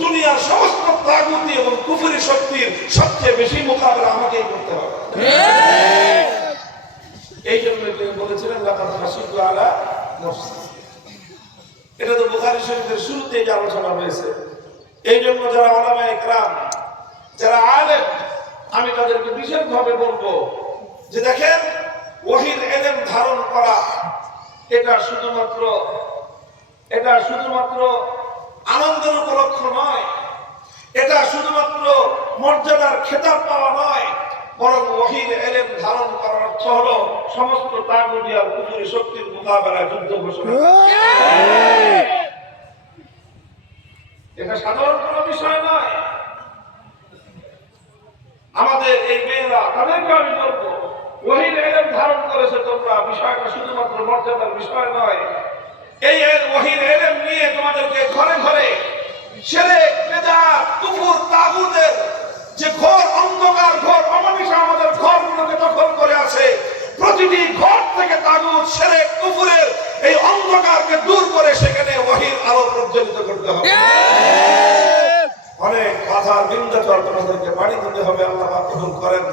দুনিয়ার সমস্ত তাগুতি এবং কুফুরি শক্তির সবচেয়ে বেশি মোকাবেলা আমাকেই করতে হবে। এই জন্য বলেছিলেন হাসিবু আলা এটা তো বুখারী শরীফের শুরুতেই যে আলোচনা হয়েছে। এই জন্য যারা ওলামা ইকরাম যারা আলেম আমি তাদেরকে বিশেষভাবে বলব যে দেখেন ওহির এলেম ধারণ করা এটা শুধুমাত্র এটা শুধুমাত্র আনন্দের উপলক্ষ নয়। এটা শুধুমাত্র মর্যাদার খেতাব পাওয়া নয়, বরং ওহির এলেম ধারণ করার অর্থ হলো সমস্ত তাগুদিয়ার কুফুরি শক্তির মোকাবেলায় যুদ্ধ ঘোষণা। এটা সাধারণ কোনো বিষয় নয়। আমাদের এই মেয়েরা, তাদেরকে আমি বলব, ওহির এলেম ধারণ করেছে তোমরা, বিষয়টা শুধুমাত্র মর্যাদার বিষয় নয়। এই ওহির এলেম নিয়ে তোমাদেরকে ঘরে ঘরে ছেলে বেদা কুকুর তাগুদের যে ঘর অন্ধকার ঘর অমানিসা আমাদের ঘরগুলোকে দখল করে আছে প্রতিটি ঘর থেকে তাগুদ ছেলে কুকুরের এই অন্ধকারকে দূর করে সেখানে ওহির আলো প্রজ্বলিত করতে হবে। অনেক বাধার বিন্দাচর তোমাদেরকে বাড়ি দিতে হবে আল্লাহ কবুল করেন।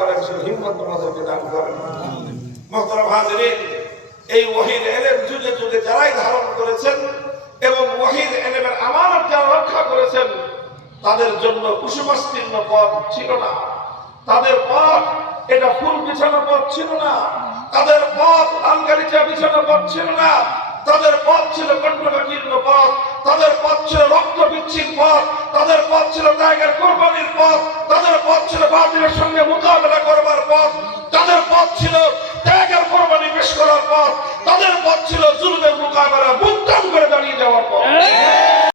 করেন সে হিম্মত তোমাদেরকে দান করেন। মোহতরম হাজিরিন এই ওহির এলেম যুগে যুগে যারাই ধারণ করেছেন এবং ওহির এলেমের আমানত যারা রক্ষা করেছেন, তাদের জন্য কুসুমাস্তীর্ণ পথ ছিল না। তাদের পথ, এটা ফুল বিছানো পথ ছিল না। তাদের পথ আলগারিচা বিছানো পথ ছিল না। তাদের পথ ছিল কণ্ঠকাকীর্ণ পথ। তাদের পথ ছিল রক্ত বিচ্ছিন্ন পথ। তাদের পথ ছিল টাইগার কোরবানির পথ। তাদের পথ ছিল বাতিলের সঙ্গে মোকাবেলা করবার মোকাবেলা বুদ্ধ